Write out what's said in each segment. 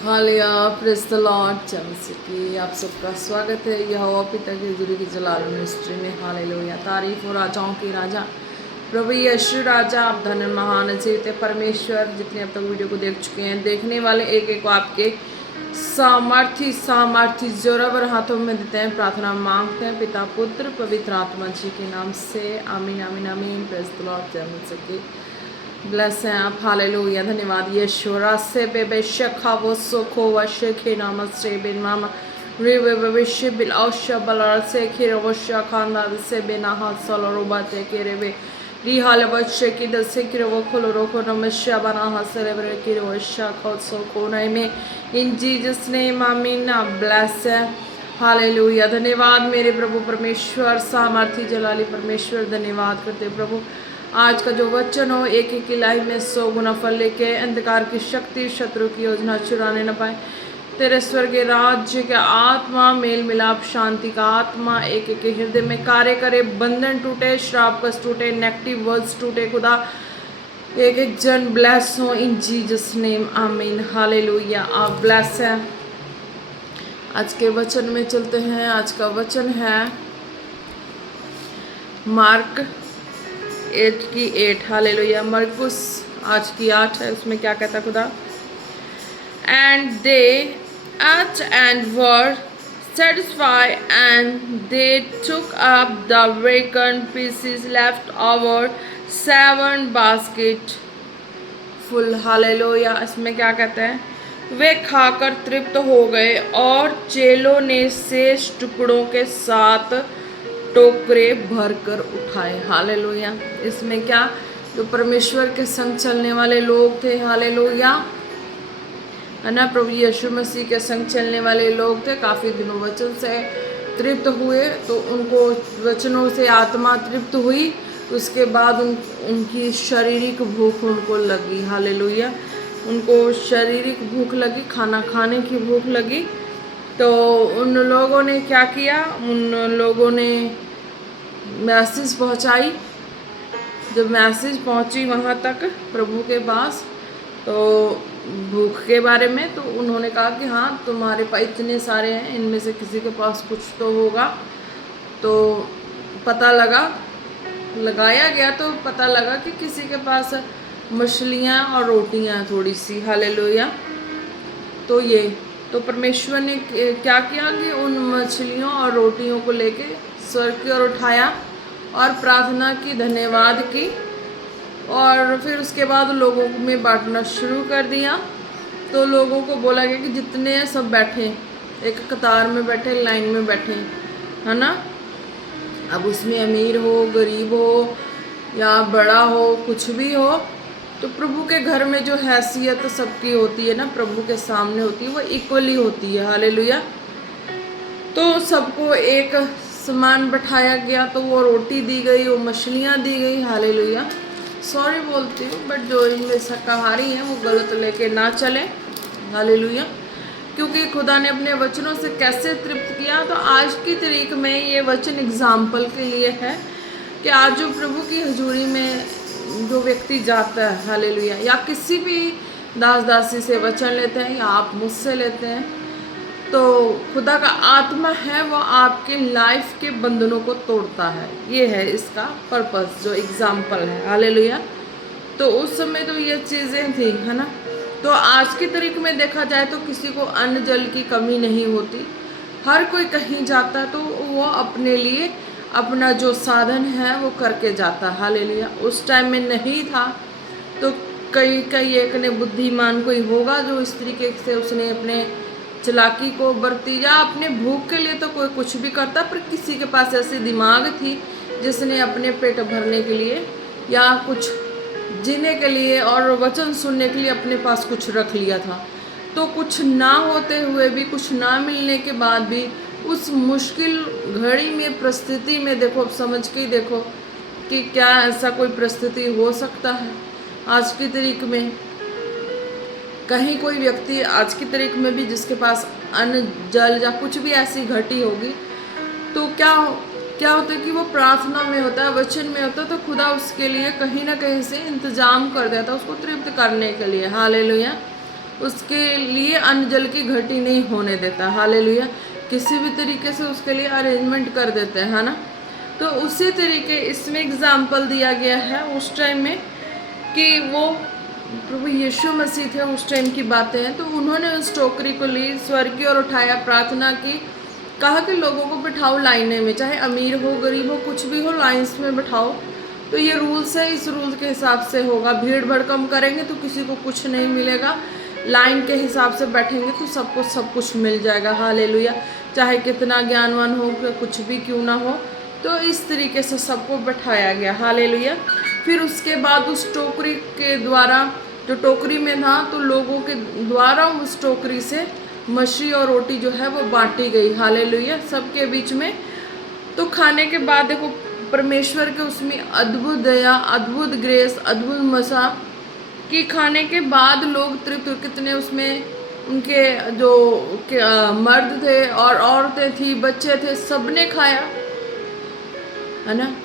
Hallelujah, praise the Lord. जैसे कि आप सबका स्वागत है यहोवा पिता की हज़ूरी की जलाल मिनिस्ट्री में। हालेलुया, तारीफ हो राजाओं के राजा प्रभु यीशु राजा। आप धन्य महान जीते परमेश्वर, जितने अब तक वीडियो को देख चुके हैं, देखने वाले एक एक को आपके सामर्थी जोरावर हाथों में देते हैं। प्रार्थना मांगते हैं पिता पुत्र पवित्र आत्मा जी के नाम से, आमीन आमीन आमीन। Praise the Lord. जय ब्लेस हैं आप। हालेलुया, धन्यवाद यीशु। रासे पे बेशखा वो सुखो वशे खे नाम से बिन मामा रे वे भविष्य बिल औषा बलार से खिर वशा खानदा से बिना हाथ सलो रोबाते के रे वे री हाल वशे की दसे किर वो खोलो रोको नमस्या बना हसरे रे किर वशा खो सो को नहीं में इन जीसस नेम आमीन। ब्लेस है। हालेलुया, धन्यवाद मेरे प्रभु परमेश्वर, सामर्थी जलाली परमेश्वर, धन्यवाद करते प्रभु। आज का जो वचन हो एक एक की लाइफ में 100 गुना फल लेके अंधकार की शक्ति शत्रु की योजना चुराने न पाए। तेरे स्वर्गीय राज्य के आत्मा मेल मिलाप शांति का आत्मा एक एक के हृदय में कार्य करे। बंधन टूटे, श्राप कष्ट टूटे, नेगेटिव वर्ड्स टूटे। खुदा एक एक जन ब्लेस हो इन जीसस नेम आमीन। हालेलुया, आप ब्लेस हैं। आज के वचन में चलते हैं। आज का वचन है मार्क 8:8। हालेलुया, मरकुस आज की 8 है। उसमें क्या कहता खुदा? And they ate and were satisfied, and they took up the vacant pieces left over 7 baskets full। Hallelujah, इसमें क्या कहते हैं? वे खाकर तृप्त हो गए और चेलों ने शेष टुकड़ों के साथ टोकरे भर कर उठाए। हालेलुया, इसमें क्या, जो परमेश्वर के संग चलने वाले लोग थे, हालेलुया, है ना, प्रभु यीशु मसीह के संग चलने वाले लोग थे, काफ़ी दिनों वचन से तृप्त हुए, तो उनको वचनों से आत्मा तृप्त हुई। उसके बाद उनकी शारीरिक भूख उनको लगी। हालेलुया, उनको शारीरिक भूख लगी, खाना खाने की भूख लगी। तो उन लोगों ने क्या किया? उन लोगों ने मैसेज पहुंचाई। जब मैसेज पहुंची वहां तक प्रभु के पास, तो भूख के बारे में, तो उन्होंने कहा कि हाँ, तुम्हारे पास इतने सारे हैं, इनमें से किसी के पास कुछ तो होगा। तो पता लगाया गया, तो पता लगा कि किसी के पास मछलियाँ और रोटियाँ थोड़ी सी। हालेलुया, तो परमेश्वर ने क्या किया कि उन मछलियों और रोटियों को लेके स्वर्ग की ओर उठाया और प्रार्थना की, धन्यवाद की, और फिर उसके बाद लोगों में बांटना शुरू कर दिया। तो लोगों को बोला गया कि जितने सब बैठे, एक कतार में बैठे, लाइन में बैठे, है ना। अब उसमें अमीर हो, गरीब हो या बड़ा हो, कुछ भी हो, तो प्रभु के घर में जो हैसियत सबकी होती है ना, प्रभु के सामने होती है, वो इक्वली होती है। हालेलुया, तो सबको एक समान बैठाया गया। तो वो रोटी दी गई, वो मछलियाँ दी गई। हालेलुया, सॉरी बोलती हूँ, बट जो इनमें शाकाहारी हैं वो गलत लेके ना चले। हालेलुया, क्योंकि खुदा ने अपने वचनों से कैसे तृप्त किया। तो आज की तारीख में ये वचन एग्जाम्पल के लिए है कि आज जो प्रभु की हजूरी में जो व्यक्ति जाता है, हालेलुया, या किसी भी दास दासी से वचन लेते हैं या आप मुझसे लेते हैं, तो खुदा का आत्मा है वो आपके लाइफ के बंधनों को तोड़ता है। ये है इसका पर्पस, जो एग्जाम्पल है। हालेलुया, तो उस समय तो ये चीज़ें थी, है ना। तो आज की तारीख में देखा जाए तो किसी को अन्न जल की कमी नहीं होती। हर कोई कहीं जाता है तो वो अपने लिए अपना जो साधन है वो करके जाता। हालेलुया, उस टाइम में नहीं था, तो कई एक ने बुद्धिमान कोई होगा जो इस तरीके से उसने अपने चालाकी को बरती, या अपने भूख के लिए तो कोई कुछ भी करता, पर किसी के पास ऐसी दिमाग थी जिसने अपने पेट भरने के लिए या कुछ जीने के लिए और वचन सुनने के लिए अपने पास कुछ रख लिया था। तो कुछ ना होते हुए भी, कुछ ना मिलने के बाद भी, उस मुश्किल घड़ी में, परिस्थिति में, देखो, समझ के ही देखो कि क्या ऐसा कोई परिस्थिति हो सकता है आज की तारीख में। कहीं कोई व्यक्ति आज की तारीख में भी जिसके पास अन्न जल या कुछ भी ऐसी घटी होगी, तो क्या होता है कि वो प्रार्थना में होता है, वचन में होता है, तो खुदा उसके लिए कहीं ना कहीं से इंतजाम कर देता है उसको तृप्त करने के लिए। हालेलुया, उसके लिए अन्न जल की घटी नहीं होने देता। हालेलुया। किसी भी तरीके से उसके लिए अरेंजमेंट कर देते हैं, है ना। तो उसी तरीके इसमें एग्जाम्पल दिया गया है उस टाइम में कि वो प्रभु यीशु मसीह थे, उस टाइम की बातें हैं। तो उन्होंने उस टोकरी को ली, स्वर्ग की ओर उठाया, प्रार्थना की, कहा कि लोगों को बिठाओ लाइने में, चाहे अमीर हो गरीब हो कुछ भी हो, लाइन्स में बिठाओ। तो ये रूल्स है, इस रूल के हिसाब से होगा। भीड़ भड़ कम करेंगे तो किसी को कुछ नहीं मिलेगा, लाइन के हिसाब से बैठेंगे तो सबको सब कुछ मिल जाएगा। हालेलुया। चाहे कितना ज्ञानवान हो, कुछ भी क्यों ना हो, तो इस तरीके से सबको बैठाया गया। हालेलुया। फिर उसके बाद उस टोकरी के द्वारा, जो टोकरी में था, तो लोगों के द्वारा उस टोकरी से मछली और रोटी जो है वो बांटी गई। हालेलुया। सबके बीच में। तो खाने के बाद देखो परमेश्वर के उसमें अद्भुत दया, अद्भुत ग्रेस, अद्भुत मसा कि खाने के बाद लोग तृप्त, कितने उसमें उनके जो मर्द थे और औरतें थी, बच्चे थे, सबने खाया, है ना।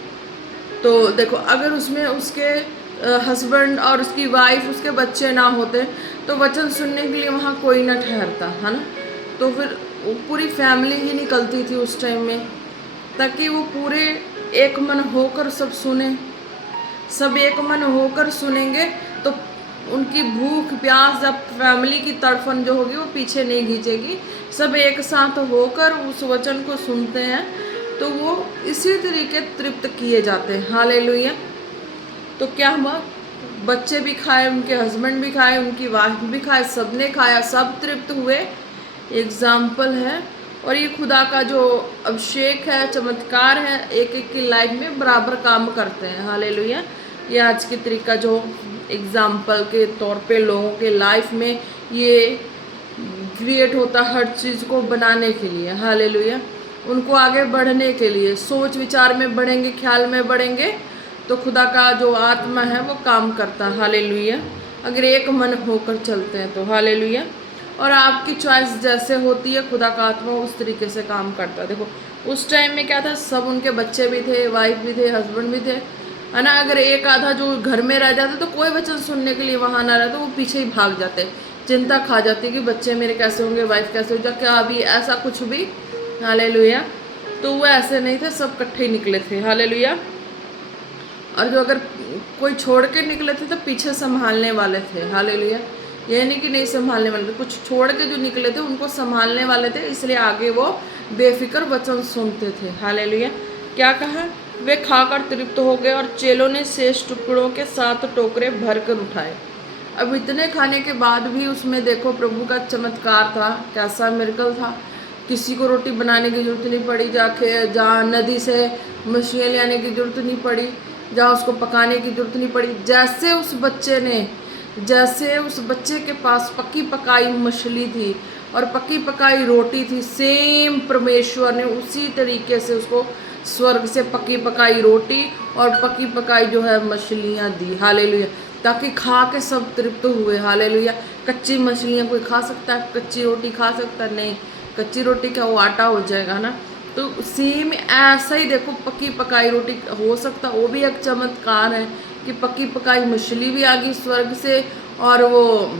तो देखो अगर उसमें उसके हस्बैंड और उसकी वाइफ, उसके बच्चे ना होते तो वचन सुनने के लिए वहाँ कोई ना ठहरता, है ना। तो फिर पूरी फैमिली ही निकलती थी उस टाइम में, ताकि वो पूरे एक मन होकर सब सुने। सब एक मन होकर सुनेंगे तो उनकी भूख प्यास, जब फैमिली की तड़फन जो होगी वो पीछे नहीं खींचेगी। सब एक साथ होकर उस वचन को सुनते हैं तो वो इसी तरीके तृप्त किए जाते हैं। हालेलुया। तो क्या हुआ, बच्चे भी खाए, उनके हस्बैंड भी खाए, उनकी वाइफ भी खाए, सबने खाया, सब तृप्त हुए। एग्जाम्पल है। और ये खुदा का जो अभिषेक है, चमत्कार है, एक एक की लाइफ में बराबर काम करते हैं। हालेलुया। ये आज की तरीका जो एग्जाम्पल के तौर पे लोगों के लाइफ में ये क्रिएट होता, हर चीज़ को बनाने के लिए। हालेलुया। उनको आगे बढ़ने के लिए, सोच विचार में बढ़ेंगे, ख्याल में बढ़ेंगे तो खुदा का जो आत्मा है वो काम करता है। हालेलुया। अगर एक मन होकर चलते हैं तो। हालेलुया। और आपकी चॉइस जैसे होती है, खुदा का आत्मा उस तरीके से काम करता है। देखो उस टाइम में क्या था, सब उनके बच्चे भी थे, वाइफ भी थे, हस्बैंड भी थे, है ना। अगर एक आधा जो घर में रह जाते तो कोई वचन सुनने के लिए वहाँ ना रहते, वो पीछे ही भाग जाते, चिंता खा जाती कि बच्चे मेरे कैसे होंगे, वाइफ कैसे हो जाए, क्या अभी ऐसा कुछ भी। हालेलुया। तो वो ऐसे नहीं थे, सब इकट्ठे निकले थे। हालेलुया। और जो अगर कोई छोड़ के निकले थे तो पीछे संभालने वाले थे। हालेलुया। ये नहीं कि नहीं संभालने वाले थे, कुछ छोड़ के जो निकले थे उनको संभालने वाले थे, इसलिए आगे वो बेफिक्र वचन सुनते थे। हालेलुया। क्या कहा, वे खाकर तृप्त हो गए और चेलों ने शेष टुकड़ों के 7 टोकरे भर कर उठाए। अब इतने खाने के बाद भी उसमें देखो प्रभु का चमत्कार था, कैसा मिरेकल था। किसी को रोटी बनाने की जरूरत नहीं पड़ी, जाके जहाँ नदी से मछलियाँ लाने की जरूरत नहीं पड़ी, जहाँ उसको पकाने की जरूरत नहीं पड़ी। जैसे उस बच्चे के पास पकी पकाई मछली थी और पकी पकाई रोटी थी, सेम परमेश्वर ने उसी तरीके से उसको स्वर्ग से पकी पकाई रोटी और पकी पकाई जो है मछलियाँ दी। हालेलुया। ताकि खा के सब तृप्त हुए। हालेलुया। कच्ची मछलियाँ कोई खा सकता है, कच्ची रोटी खा सकता है? नहीं, कच्ची रोटी का वो आटा हो जाएगा ना। तो सेम ऐसा ही देखो पकी पकाई रोटी हो सकता, वो भी एक चमत्कार है कि पकी पकाई मछली भी आ गई स्वर्ग से और वो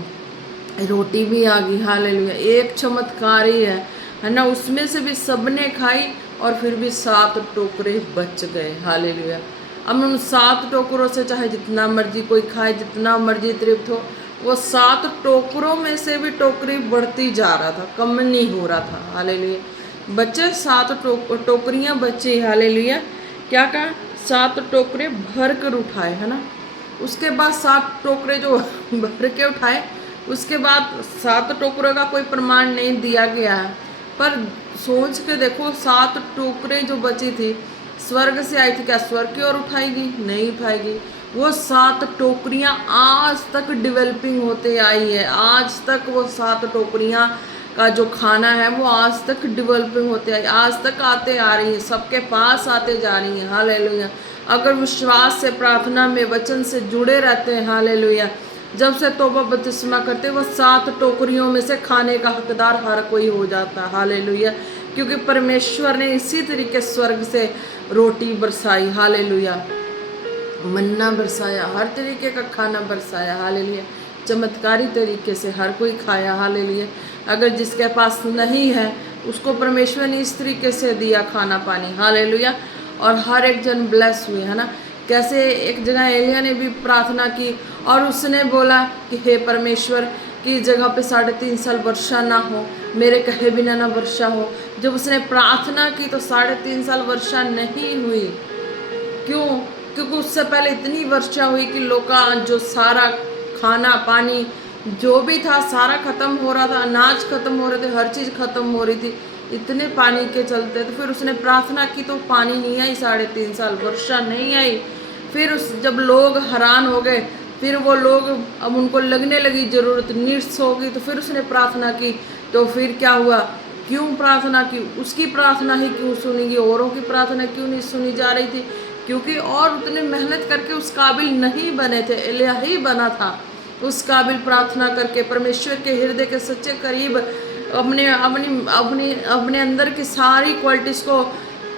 रोटी भी आ गई। हालेलुया। एक चमत्कार ही है ना। उसमें से भी सबने खाई और फिर भी 7 टोकरे बच गए। हालेलुया। अब उन 7 टोकरों से चाहे जितना मर्जी कोई खाए, जितना मर्जी तृप्त हो, वो 7 टोकरों में से भी टोकरी बढ़ती जा रहा था, कम नहीं हो रहा था। हालेलुया। बच्चे 7 टोकरियाँ बची। हालेलुया। क्या कहा, 7 टोकरे भर कर उठाए, है ना। उसके बाद 7 टोकरे जो भर के उठाए, उसके बाद 7 टोकरों का कोई प्रमाण नहीं दिया गया है, पर सोच के देखो 7 टोकरे जो बची थी स्वर्ग से आई थी, क्या स्वर्ग की ओर उठाएगी? नहीं उठाएगी। वो 7 टोकरियाँ आज तक डेवलपिंग होते आई है। आज तक वो 7 टोकरियाँ का जो खाना है वो आज तक डेवलपिंग होते आई, आज तक आते आ रही है, सबके पास आते जा रही है। हालेलुया। अगर विश्वास से, प्रार्थना में, वचन से जुड़े रहते हैं, हालेलुया, जब से तौबा बपतिस्मा करते वो 7 टोकरियों में से खाने का हकदार हर कोई हो जाता। हालेलुया। क्योंकि परमेश्वर ने इसी तरीके स्वर्ग से रोटी बरसाई। हालेलुया। मन्ना बरसाया, हर तरीके का खाना बरसाया। हालेलुया। चमत्कारी तरीके से हर कोई खाया, हालेलुया। अगर जिसके पास नहीं है उसको परमेश्वर ने इस तरीके से दिया खाना पानी, हालेलुया। और हर एक जन ब्लेस हुए, है ना। कैसे एक जगह एलिया ने भी प्रार्थना की और उसने बोला कि हे परमेश्वर की जगह पे 3.5 साल वर्षा ना हो, मेरे कहे बिना ना वर्षा हो। जब उसने प्रार्थना की तो 3.5 साल वर्षा नहीं हुई। क्यों? क्योंकि उससे पहले इतनी वर्षा हुई कि लोग का जो सारा खाना पानी जो भी था सारा खत्म हो रहा था, अनाज खत्म हो रहे थे, हर चीज़ खत्म हो रही थी इतने पानी के चलते। तो फिर उसने प्रार्थना की तो पानी नहीं आई, 3.5 साल वर्षा नहीं आई। फिर जब लोग हैरान हो गए, फिर वो लोग अब उनको लगने लगी ज़रूरत नीड्स होगी, तो फिर उसने प्रार्थना की। तो फिर क्या हुआ? क्यों प्रार्थना की? उसकी प्रार्थना ही क्यों सुनेगी, औरों की प्रार्थना क्यों नहीं सुनी जा रही थी? क्योंकि और उतने मेहनत करके उस काबिल नहीं बने थे, एलिया ही बना था उस काबिल प्रार्थना करके परमेश्वर के हृदय के सच्चे करीब अपने अपनी अपनी अपने अंदर की सारी क्वालिटीज़ को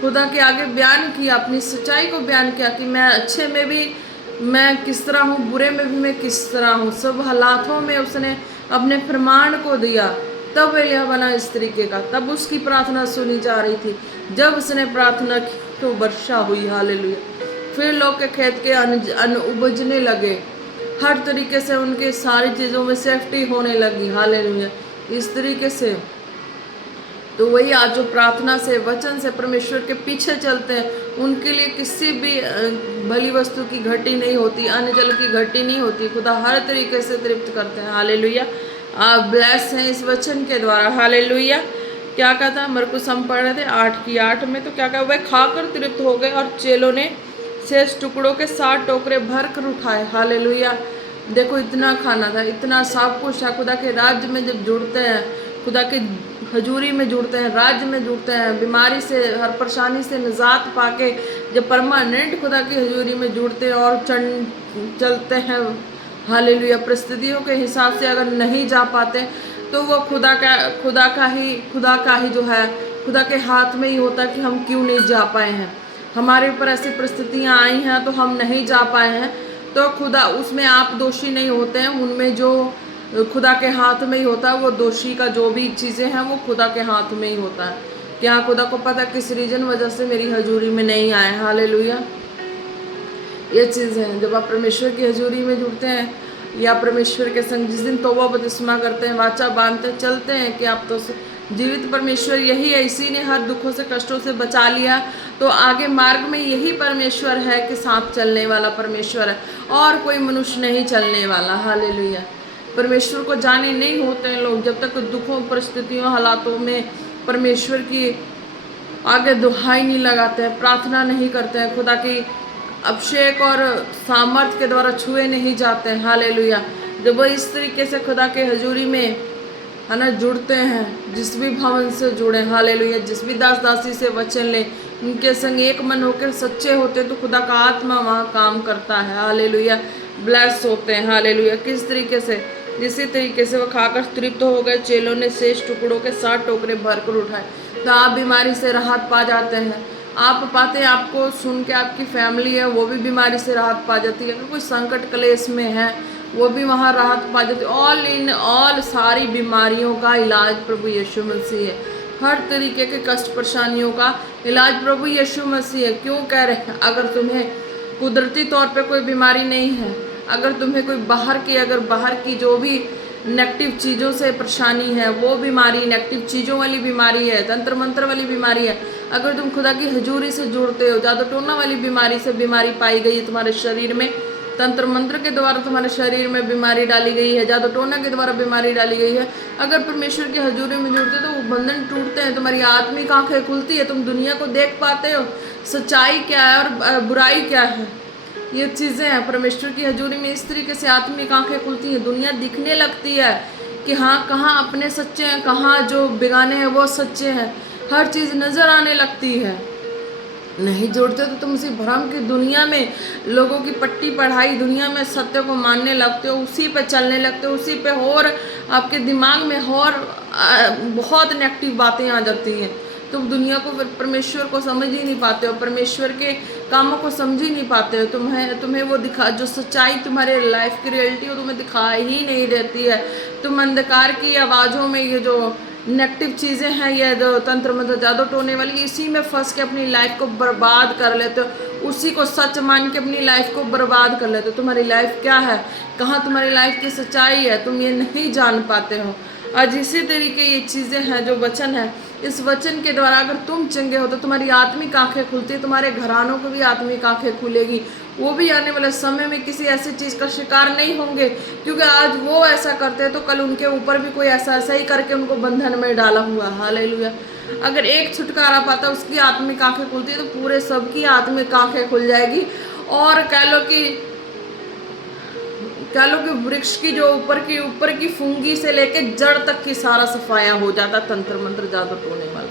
खुदा के आगे बयान किया, अपनी सच्चाई को बयान किया कि मैं अच्छे में भी मैं किस तरह हूँ, बुरे में भी मैं किस तरह हूँ। सब हालातों में उसने अपने प्रमाण को दिया, तब एलिया बना इस तरीके का। तब उसकी प्रार्थना सुनी जा रही थी। जब उसने प्रार्थना की तो वर्षा हुई, हालेलुया। फिर लोग के खेत के अन्न उपजने लगे, हर तरीके से उनके सारी चीज़ों में सेफ्टी होने लगी, हालेलुया। इस तरीके से तो वही आज जो प्रार्थना से वचन से परमेश्वर के पीछे चलते हैं उनके लिए किसी भी भली वस्तु की घटी नहीं होती, अन्न जल की घटी नहीं होती। खुदा हर तरीके से तृप्त करते हैं, हालेलुया। आप ब्लेस हैं इस वचन के द्वारा, हालेलुया। क्या कहा था? मरकुस हम पढ़ रहे थे 8:8 में, तो क्या कहा? वह खाकर तृप्त हो गए और चेलों ने शेष टुकड़ों के 7 टोकरे भर कर उठाए, हालेलुया। देखो इतना खाना था, इतना सब कुछ है। खुदा के राज्य में जब जुड़ते हैं, खुदा के हजूरी में जुड़ते हैं, राज्य में जुड़ते हैं, बीमारी से हर परेशानी से निजात पाके जब परमानेंट खुदा की हजूरी में जुड़ते हैं और चलते हैं, हालेलुया। परिस्थितियों के हिसाब से अगर नहीं जा पाते तो वो खुदा का ही जो है खुदा के हाथ में ही होता है कि हम क्यों नहीं जा पाए हैं। हमारे ऊपर ऐसी परिस्थितियाँ आई हैं तो हम नहीं जा पाए हैं, तो खुदा उसमें आप दोषी नहीं होते हैं, उनमें जो खुदा के हाथ में ही होता है। वो दोषी का जो भी चीज़ें हैं वो खुदा के हाथ में ही होता है। क्या खुदा को पता किस रीजन वजह से मेरी हजूरी में नहीं आए, हालेलुया। ये चीज़ है जब आप परमेश्वर की हजूरी में जुड़ते हैं या परमेश्वर के संग जिस दिन तौबा बपतिस्मा करते हैं, वाचा बांधते चलते हैं कि आप तो जीवित परमेश्वर यही है, इसी ने हर दुखों से कष्टों से बचा लिया, तो आगे मार्ग में यही परमेश्वर है कि साथ चलने वाला परमेश्वर है और कोई मनुष्य नहीं चलने वाला, हालेलुया। परमेश्वर को जाने नहीं होते हैं लोग जब तक दुखों परिस्थितियों हालातों में परमेश्वर की आगे दुहाई नहीं लगाते हैं, प्रार्थना नहीं करते हैं, खुदा की अभिषेक और सामर्थ के द्वारा छुए नहीं जाते हैं, हालेलुया। जब वो इस तरीके से खुदा के हजूरी में है ना जुड़ते हैं, जिस भी भवन से जुड़े, हालेलुया, जिस भी दास दासी से वचन ले, उनके संग एक मन होकर सच्चे होते तो खुदा का आत्मा वहाँ काम करता है, हालेलुया। ब्लेस होते हैं, हालेलुया। किस तरीके से? इसी तरीके से वो खाकर तृप्त हो गए, चेलों ने शेष टुकड़ों के 7 टोकरे भरकर उठाए। तो आप बीमारी से राहत पा जाते हैं, आप पाते हैं, आपको सुन के आपकी फैमिली है वो भी बीमारी से राहत पा जाती है। अगर कोई संकट क्लेश में है वो भी वहाँ राहत पा जाती है। ऑल इन ऑल सारी बीमारियों का इलाज प्रभु यीशु मसीह है। हर तरीके के कष्ट परेशानियों का इलाज प्रभु यीशु मसीह है। क्यों कह रहे हैं? अगर तुम्हें कुदरती तौर पे कोई बीमारी नहीं है, अगर तुम्हें कोई बाहर की जो भी नेगेटिव चीज़ों से परेशानी है, वो बीमारी नेगेटिव चीज़ों वाली बीमारी है, तंत्र मंत्र वाली बीमारी है, अगर तुम खुदा की हजूरी से जुड़ते हो, जादू टोना वाली बीमारी से बीमारी पाई गई है तुम्हारे शरीर में, तंत्र मंत्र के द्वारा तुम्हारे शरीर में बीमारी डाली गई है, जादू टोना के द्वारा बीमारी डाली गई है, अगर परमेश्वर की हजूरी में जुड़ते तो वो बंधन टूटते हैं, तुम्हारी आत्मिक आंखें खुलती है, तुम दुनिया को देख पाते हो, सच्चाई क्या है और बुराई क्या है। ये चीज़ें हैं परमेश्वर की हजूरी में, इस तरीके से आत्मिक आंखें खुलती हैं, दुनिया दिखने लगती है कि हाँ कहाँ अपने सच्चे हैं, कहाँ जो बेगाने हैं वो सच्चे हैं, हर चीज़ नज़र आने लगती है। नहीं जुड़ते तो तुम उसी भ्रम की दुनिया में लोगों की पट्टी पढ़ाई दुनिया में सत्य को मानने लगते हो, उसी पे चलने लगते हो, उसी पे और आपके दिमाग में और बहुत नेगेटिव बातें आ जाती हैं। तुम दुनिया को, परमेश्वर को समझ ही नहीं पाते हो, परमेश्वर के कामों को समझ ही नहीं पाते हो। तुम्हें वो दिखा, जो सच्चाई तुम्हारे लाइफ की रियलिटी हो तुम्हें दिखाई ही नहीं देती है। तुम अंधकार की आवाज़ों में, ये जो नेगेटिव चीज़ें हैं, ये जो तंत्र मंत्र जादू टोने वाली, इसी में फंस के अपनी लाइफ को बर्बाद कर लेते हो, उसी को सच मान के अपनी लाइफ को बर्बाद कर लेते हो। तुम्हारी लाइफ क्या है, कहाँ तुम्हारी लाइफ की सच्चाई है, तुम ये नहीं जान पाते हो। आज इसी तरीके ये चीज़ें हैं, जो वचन है, इस वचन के द्वारा अगर तुम चंगे हो तो तुम्हारी आत्मिक आंखें खुलती है, तुम्हारे घरानों को भी आत्मिक आंखें खुलेगी। वो भी आने वाले समय में किसी ऐसी चीज़ का शिकार नहीं होंगे, क्योंकि आज वो ऐसा करते हैं तो कल उनके ऊपर भी कोई ऐसा ही करके उनको बंधन में डाला हुआ। हालेलुया। अगर एक छुटकारा पाता, उसकी आत्मिक आंखें खुलती है, तो पूरे सबकी आत्मिक आंखें खुल जाएगी। और कह लो कि वृक्ष की जो ऊपर की फुंगी से लेके जड़ तक की सारा सफाया हो जाता, तंत्र मंत्र जादू टोने वाला।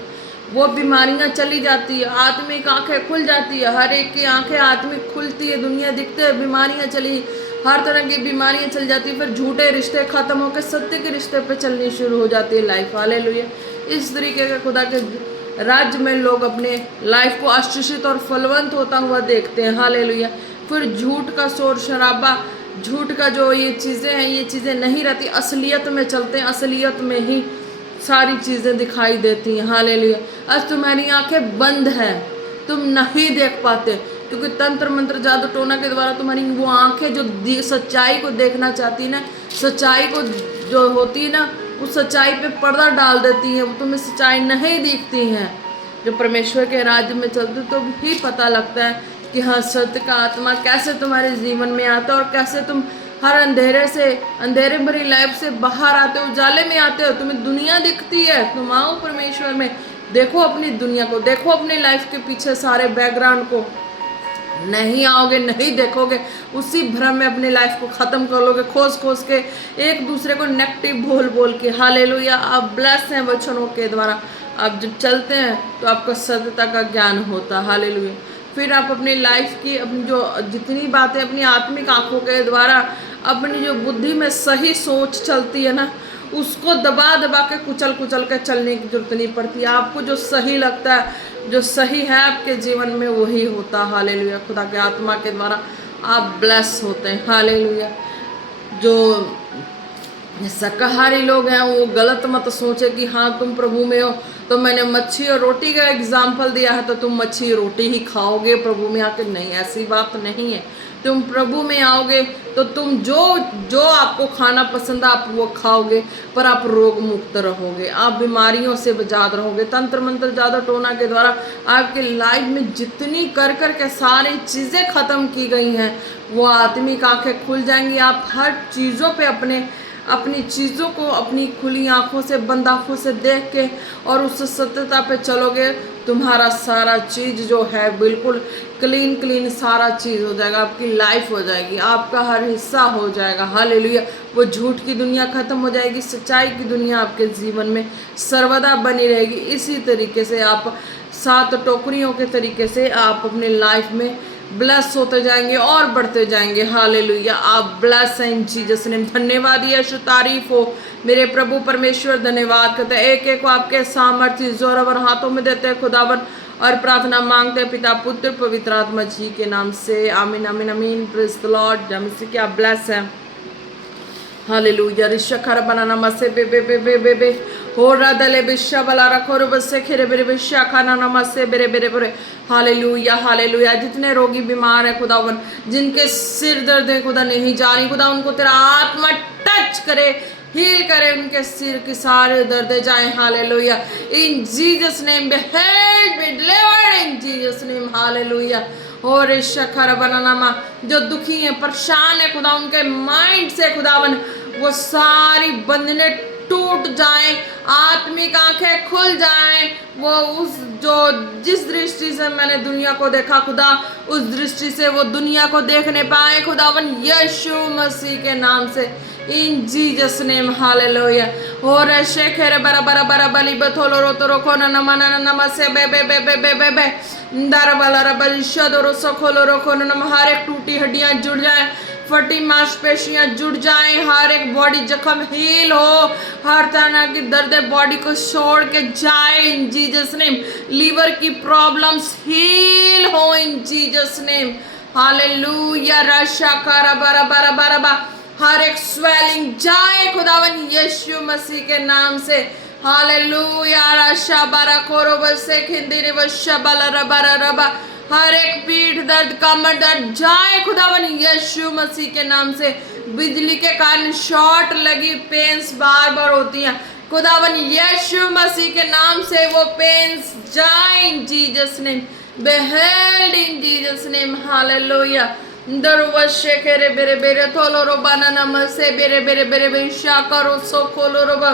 वो बीमारियां चली जाती है, आत्मिक आंखें खुल जाती है, हर एक की आंखें आत्मिक खुलती है, दुनिया दिखते है, बीमारियां चली, हर तरह की बीमारियां चल जाती है। फिर झूठे रिश्ते खत्म होकर सत्य के रिश्ते पे चलनी शुरू हो जाती है लाइफ। हालेलुया। इस तरीके के खुदा के राज्य में लोग अपने लाइफ को आशीषित और फलवंत होता हुआ देखते हैं। हालेलुया। फिर झूठ का शोर शराबा, झूठ का जो ये चीज़ें हैं, ये चीज़ें नहीं रहती, असलियत में चलते हैं, असलियत में ही सारी चीज़ें दिखाई देती हैं। हालेलुया। आज तुम्हारी आंखें बंद हैं, तुम नहीं देख पाते, क्योंकि तंत्र मंत्र जादू टोना के द्वारा तुम्हारी वो आंखें जो सच्चाई को देखना चाहती ना, सच्चाई को जो होती है ना, उस सच्चाई पे पर्दा डाल देती हैं, वो तुम्हें सच्चाई नहीं दिखती हैं। जो परमेश्वर के राज्य में चलते तो ही पता लगता है कि हाँ, सत्य का आत्मा कैसे तुम्हारे जीवन में आता है और कैसे तुम हर अंधेरे भरी लाइफ से बाहर आते हो, उजाले में आते हो। तुम्हें दुनिया दिखती है, तुम आओ परमेश्वर में, देखो अपनी दुनिया को, देखो अपनी लाइफ के पीछे सारे बैकग्राउंड को। नहीं आओगे, नहीं देखोगे, उसी भ्रम में अपनी लाइफ को ख़त्म कर लोगे, खोज के एक दूसरे को नेगेटिव बोल के। हालेलुया। आप ब्लेस हैं वचनों के द्वारा, आप जब चलते हैं तो आपको सत्यता का ज्ञान होता है। हालेलुया। फिर आप अपनी लाइफ की, अपनी जो जितनी बातें अपनी आत्मिक आंखों के द्वारा, अपनी जो बुद्धि में सही सोच चलती है ना, उसको दबा के कुचल के चलने की जरूरत नहीं पड़ती। आपको जो सही लगता है, जो सही है आपके जीवन में, वही होता। हालेलुया। खुदा के आत्मा के द्वारा आप ब्लेस होते हैं। हालेलुया। जो शाकाहारी लोग हैं वो गलत मत सोचे कि हाँ तुम प्रभु में हो तो मैंने मच्छी और रोटी का एग्जाम्पल दिया है तो तुम मच्छी रोटी ही खाओगे प्रभु में आके। नहीं, ऐसी बात नहीं है। तुम प्रभु में आओगे तो तुम जो आपको खाना पसंद है आप वो खाओगे, पर आप रोग मुक्त रहोगे, आप बीमारियों से आजाद रहोगे। तंत्र मंत्र जादू टोना के द्वारा आपके लाइफ में जितनी कर के सारी चीज़ें ख़त्म की गई हैं वो आत्मिक आंखें खुल जाएंगी। आप हर चीज़ों पे अपनी चीज़ों को अपनी खुली आंखों से, बंद आंखों से देख के और उस सत्यता पे चलोगे, तुम्हारा सारा चीज़ जो है बिल्कुल क्लीन सारा चीज़ हो जाएगा, आपकी लाइफ हो जाएगी, आपका हर हिस्सा हो जाएगा। हालेलुया। वो झूठ की दुनिया ख़त्म हो जाएगी, सच्चाई की दुनिया आपके जीवन में सर्वदा बनी रहेगी। इसी तरीके से आप 7 टोकरियों के तरीके से आप अपनी लाइफ में ब्लेस होते जाएंगे और बढ़ते जाएंगे। हालेलुया। आप ब्लेस हैं इन जीसस नेम। धन्यवाद यीशु, तारीफ हो मेरे प्रभु परमेश्वर। धन्यवाद करते हैं, एक एक को आपके सामर्थ्य जोर और हाथों में देते हैं खुदावन, और प्रार्थना मांगते हैं पिता पुत्र पवित्र आत्मा जी के नाम से। आमीन आमीन आमीन। Praise the Lord. जमसे क्या ब्लेस है। हालेलुया। रिशखर बनाना मसे बे बे बे बे बे बे हो रदले बिशा बला रखो बसे खेरे बेरे बिशा खाना नमसे बेरे बेरे बेरे। Hallelujah hallelujah. जितने रोगी बीमार है खुदावन, जिनके सिर दर्द है खुदा नहीं जा रही, खुदा उनको तेरा आत्मा टच करे, हील करे, उनके सिर के सारे दर्द जाए। Hallelujah. In Jesus name be healed be delivered in Jesus name. Hallelujah. और शखर बनाना जो दुखी है, परेशान है खुदा, उनके माइंड से खुदावन वो सारी बंधने टूट जाएं, आत्मिक आंखें खुल जाएं। वो जिस दृष्टि से मैंने दुनिया को देखा खुदा, उस दृष्टि से वो दुनिया को देखने पाए खुदावन यीशु मसीह के नाम से। इन जीसस नेम। हालेलुया। और शेखर बरा बरा बरा बली बथोलो रो तो रोको ना नमना नमसे बे बे बे बे बे बे बे दर वाला रबल शदरो सखोलो रोको ना, हर एक टूटी हड्डियां जुड़ जाए, फटी मांसपेशियां जुड़ जाएं, हर एक बॉडी जख्म हील हो, हर तरह की दर्द बॉडी को छोड़ के जाए इन जीसस नेम। लीवर की प्रॉब्लम्स हील हो इन जीसस नेम। हालेलुया। रशा करा बरा बरा बरा बा, हर एक स्वेलिंग जाए खुदावन यीशु मसीह के नाम से। हालेलुया। रशा बरा कोरो बसे खिंदिरे वशा बला रबा रबा, हर एक पीठ दर्द कमर दर्द जाए खुदावन यीशु मसीह के नाम से। बिजली के कारण शॉर्ट लगी पेन्स बार बार होती हैं, खुदावन यीशु मसीह के नाम से वो पेन्स जाए इन Jesus name, be held in Jesus name. Hallelujah. दरवशे केरे बेरे बेरे थोलो रोबा नमसे बेरे बेरे बेरे बेशा करो सो खोलो रोबा।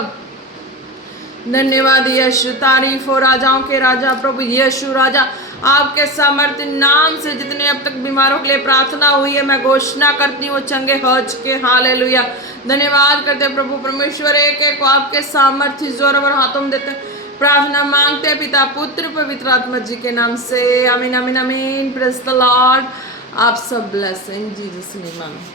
धन्यवाद यीशु, तारीफ हो राजाओं के राजा प्रभु यीशु राजा। आपके सामर्थ्य नाम से जितने अब तक बीमारों के लिए प्रार्थना हुई है, मैं घोषणा करती हूँ चंगे हो चुके। हालेलुया। धन्यवाद करते प्रभु परमेश्वर, एक एक को आपके सामर्थ्य जोर और हाथों में देते प्रार्थना मांगते हैं पिता पुत्र पवित्र आत्मा जी के नाम से। आमीन आमीन आमीन। Praise the Lord. आप सब ब्लेस इन जीसस नेम।